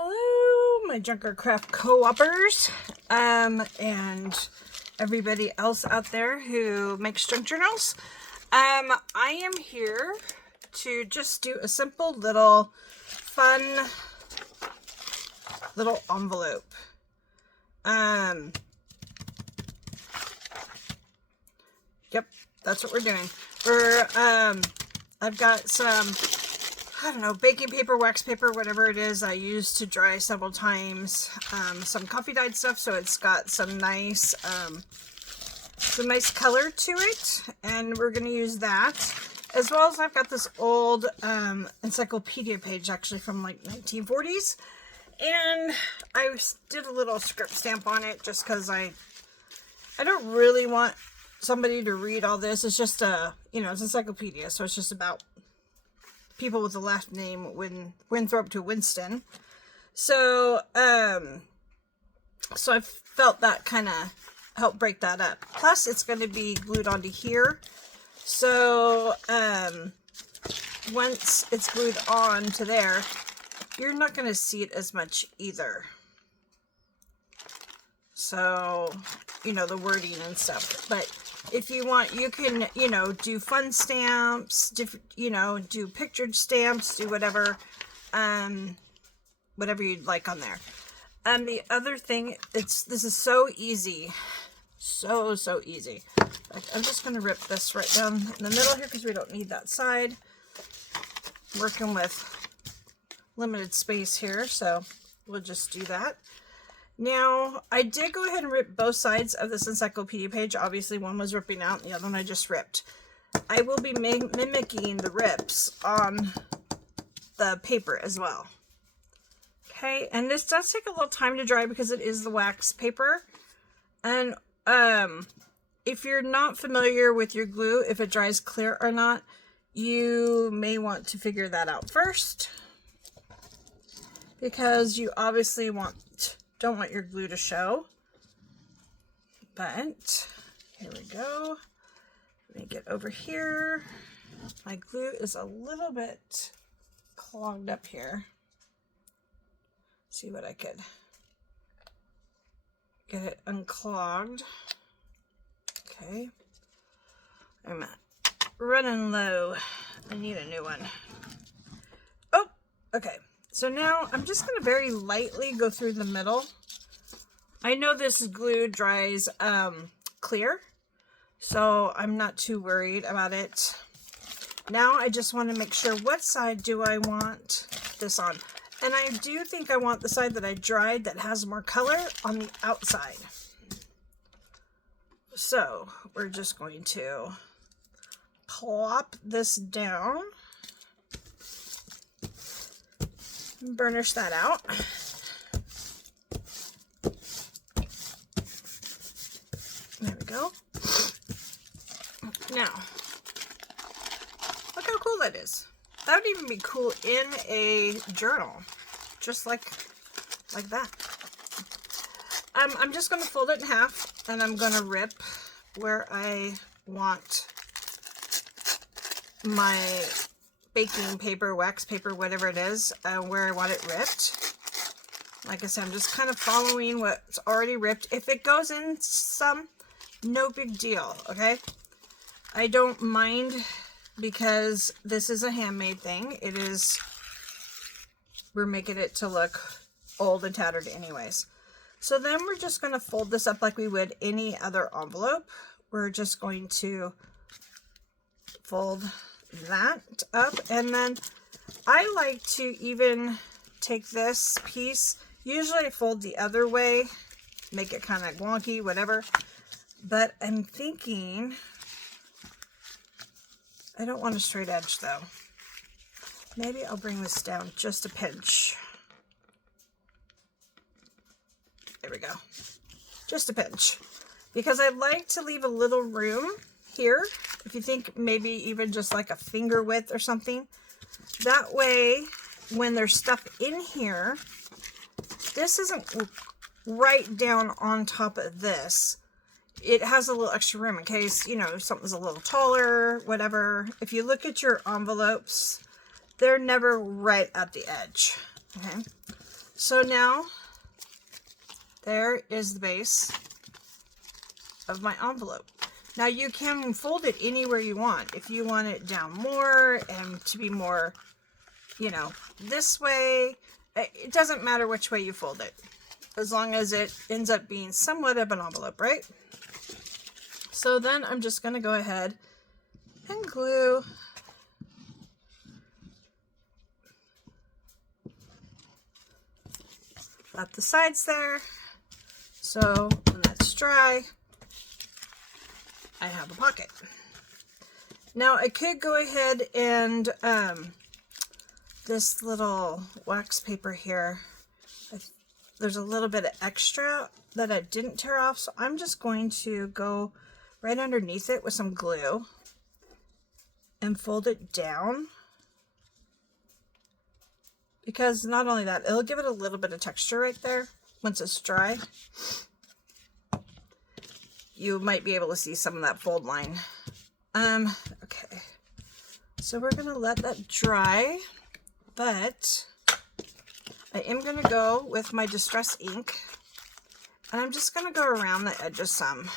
Hello, my Junkercraft co-opers, and everybody else out there who makes junk journals. I am here to just do a simple little fun little envelope. Yep, that's what we're doing. I've got some, I don't know, baking paper, wax paper, whatever it is I use to dry several times. Some coffee dyed stuff, so it's got some nice color to it, and we're going to use that. As well as I've got this old encyclopedia page, actually from like 1940s, and I did a little script stamp on it just because I don't really want somebody to read all this. It's just it's encyclopedia, so it's just about people with the last name Winthrop to Winston. So so I felt that kind of helped break that up. Plus, it's going to be glued onto here. So once it's glued on to there, you're not going to see it as much either. So, the wording and stuff. But if you want, you can, do fun stamps, do pictured stamps, do whatever you'd like on there. And the other thing, this is so easy. So easy. I'm just going to rip this right down in the middle here because we don't need that side. I'm working with limited space here, so we'll just do that. Now, I did go ahead and rip both sides of this encyclopedia page. Obviously, one was ripping out, and the other one I just ripped. I will be mimicking the rips on the paper as well. Okay, and this does take a little time to dry because it is the wax paper. And if you're not familiar with your glue, if it dries clear or not, you may want to figure that out first, because you obviously don't want your glue to show. But here we go. Let me get over here. My glue is a little bit clogged up here. See what I could get it unclogged. Okay. I'm running low. I need a new one. Oh, okay. So now I'm just going to very lightly go through the middle. I know this glue dries clear, so I'm not too worried about it. Now I just want to make sure, what side do I want this on? And I do think I want the side that I dried that has more color on the outside. So we're just going to plop this down. Burnish that out. There we go. Now, look how cool that is. That would even be cool in a journal, just like that. I'm just going to fold it in half, and I'm going to rip where I want my baking paper, wax paper, whatever it is, where I want it ripped. Like I said, I'm just kind of following what's already ripped. If it goes in some, no big deal, okay? I don't mind, because this is a handmade thing. We're making it to look old and tattered anyways. So then we're just going to fold this up like we would any other envelope. We're just going to fold that up, and then I like to even take this piece, usually I fold the other way, make it kind of wonky, whatever, but I'm thinking I don't want a straight edge though. Maybe I'll bring this down just a pinch. There we go, just a pinch, because I like to leave a little room here. If you think maybe even just like a finger width or something, that way when there's stuff in here, this isn't right down on top of this. It has a little extra room in case, something's a little taller, whatever. If you look at your envelopes, they're never right at the edge. Okay, So now there is the base of my envelope. Now you can fold it anywhere you want. If you want it down more and to be more, you know, this way, it doesn't matter which way you fold it, as long as it ends up being somewhat of an envelope, right? So then I'm just going to go ahead and glue at the sides there. So when that's dry, I have a pocket. Now I could go ahead and this little wax paper here, there's a little bit of extra that I didn't tear off, so I'm just going to go right underneath it with some glue and fold it down, because not only that, it'll give it a little bit of texture right there once it's dry. You might be able to see some of that fold line. Okay, so we're gonna let that dry, but I am gonna go with my Distress ink, and I'm just gonna go around the edges some,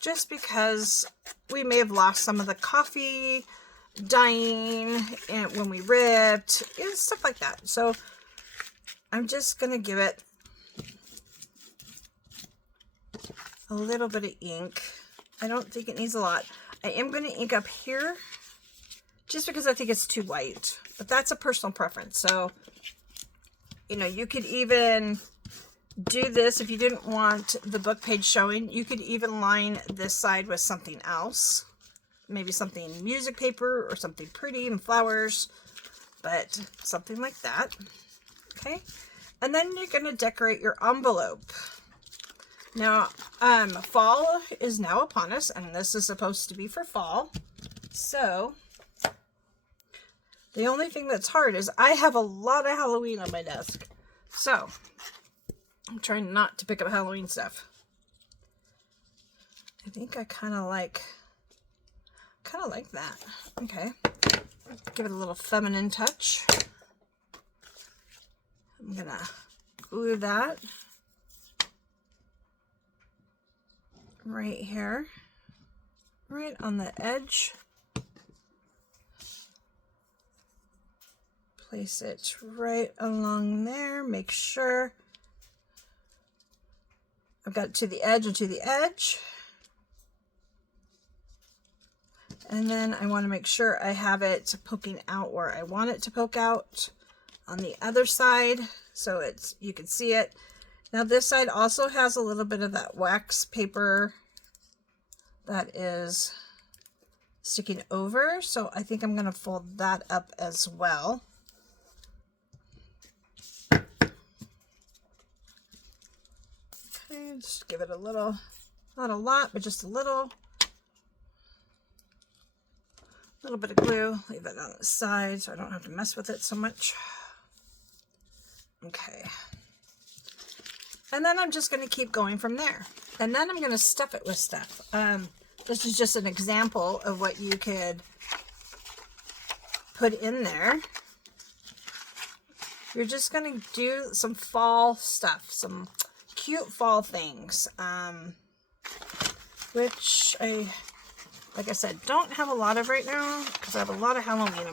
just because we may have lost some of the coffee dyeing and when we ripped and stuff like that. So I'm just gonna give it a little bit of ink. I don't think it needs a lot. I am going to ink up here just because I think it's too white, but that's a personal preference. So, you know, you could even do this if you didn't want the book page showing. You could even line this side with something else, maybe something music paper or something pretty and flowers, but something like that. Okay, and then you're going to decorate your envelope. Now, fall is now upon us, and this is supposed to be for fall. So, the only thing that's hard is I have a lot of Halloween on my desk. So, I'm trying not to pick up Halloween stuff. I think I kind of like that. Okay. Give it a little feminine touch. I'm gonna glue that right here, right on the edge. Place it right along there. Make sure I've got it to the edge and to the edge. And then I want to make sure I have it poking out where I want it to poke out on the other side, so it's, you can see it. Now this side also has a little bit of that wax paper that is sticking over, so I think I'm going to fold that up as well. Okay, just give it a little, not a lot, but just a little bit of glue. Leave it on the side so I don't have to mess with it so much. Okay. And then I'm just going to keep going from there. And then I'm going to stuff it with stuff. This is just an example of what you could put in there. You're just going to do some fall stuff, some cute fall things, which I, like I said, don't have a lot of right now because I have a lot of Halloween on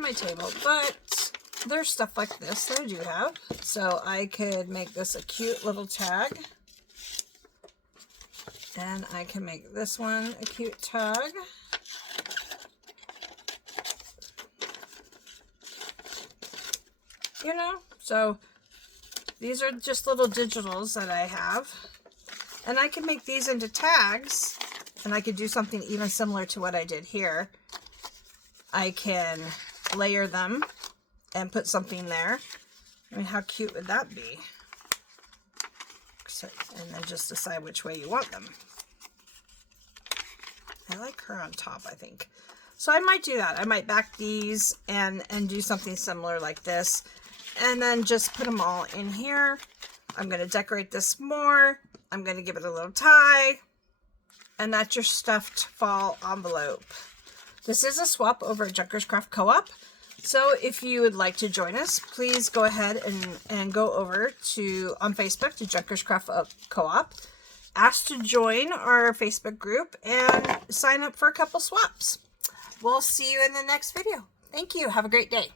my table, but there's stuff like this that I do have. So I could make this a cute little tag, and I can make this one a cute tag. You know, so these are just little digitals that I have, and I can make these into tags, and I could do something even similar to what I did here. I can layer them and put something there. I mean, how cute would that be? So, and then just decide which way you want them. I like her on top, I think. So I might do that. I might back these and do something similar like this. And then just put them all in here. I'm going to decorate this more. I'm going to give it a little tie. And that's your stuffed fall envelope. This is a swap over at Junkers Craft Co-op. So if you would like to join us, please go ahead and go over on Facebook to Junkers Craft Co-op. Ask to join our Facebook group and sign up for a couple swaps. We'll see you in the next video. Thank you. Have a great day.